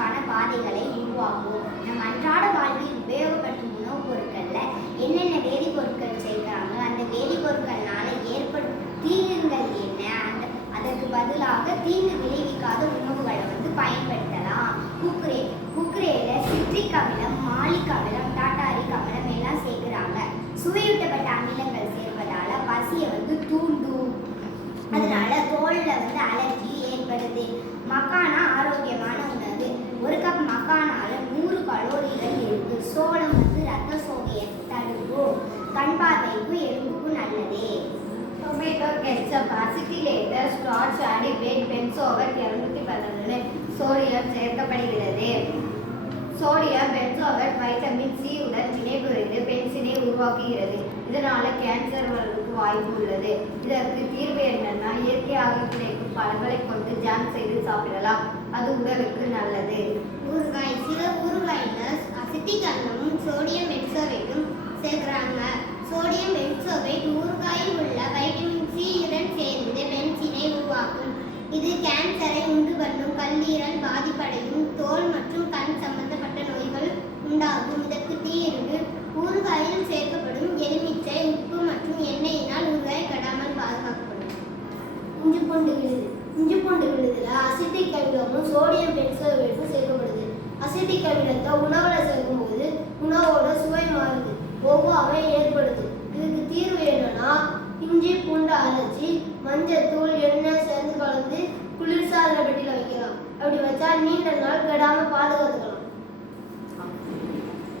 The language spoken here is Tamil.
வளர்ச்சிக்கான பாதைகளை உருவாக்குவோம். நம் அன்றாட வாழ்வில் உபயோகப்படுத்தும் உணவுப் பொருட்களில் என்னென்ன வேதிப்பொருட்கள் சேர்க்கிறாங்க, அந்த வேதிப்பொருட்கள்னால ஏற்படும் தீங்குகள் என்ன, அதற்கு பதிலாக தீங்கு விளைவிக்காத உணவுகளை பயன்படுத்தலாம். குக்கரேல சிட்ரிக் அமிலம், மாலிக் அமிலம், டாட்டாரிக் அமிலம் எல்லாம் சேர்க்கிறாங்க. சுவையூட்டப்பட்ட அமிலங்கள் சேர்ப்பதால பசியை தூண்டும். அதனால தோல்ல அலர்ஜி ஏற்படுது. மக்கானா ஆரோக்கியமான உணவு. ஒரு கப் மக்கானால 100 கலோரிகள் இருக்கு. சோளம் ரத்த சோகையை தடுக்கும். கண் பார்வைக்கும் எலும்புக்கும் நல்லது. Tomato ketchup acetylated starch adipate benzoate 211 sodium சேர்க்கப்படுகிறது. சோடியம் பென்சோவேட் வைட்டமின் சி உடன் வினைபுரிந்து பென்சினை உருவாக்குகிறது. இதனால கேன்சர் வருவதற்கு வாய்ப்பு உள்ளது. இதற்கு தீர்வு என்னன்னா, இயற்கையாக கிடைக்கும் பழங்களை கொண்டு ஜாம் செய்து சாப்பிடலாம். அது உடலுக்கு நல்லது. ஊறுகாய். சில ஊறுகாயில அசிட்டிக் அமிலமும் சோடியம் பென்சோவேட்டும் சேர்க்கிறாங்க. சோடியம் பென்சோவேட் ஊறுகாயில் உள்ள வைட்டமின் சி உடன் சேர்ந்து பென்சினை உருவாக்கும். இது கேன்சரை உண்டு பண்ணும். கல்லீரல் பாதிப்படையும். தோல் மற்றும் கண் சம்பந்தப்பட்ட நோய்கள் உண்டாகும். இதற்கு தீர்வு ஊறுகாயில் சேர்க்கப்படும் எலுமிச்சை, உப்பு மற்றும் எண்ணெயினால் ஊறுகாய் கெடாமல் பாதுகாக்கப்படும். இஞ்சி பூண்டு விழுதுல அசிட்டிக் அமிலமும் சோடியம் பென்சோவேட்டும் சேர்க்கப்படுது. அசிட்டிக் அமிலத்தை உணவுல சேர்க்கும்போது உணவோட சுவை மாறுது, ஒவ்வாமை ஏற்படுது. இதுக்கு தீர்வு என்னன்னா, இஞ்சி பூண்டு அரைச்சி மஞ்சத்தூள் எண்ணெய் சேர்ந்து கலந்து குளிர்சாதன பெட்டியில் வைக்கலாம். அப்படி வச்சா நீண்ட நாள் கெடாம பாதுகாத்துக்கலாம்.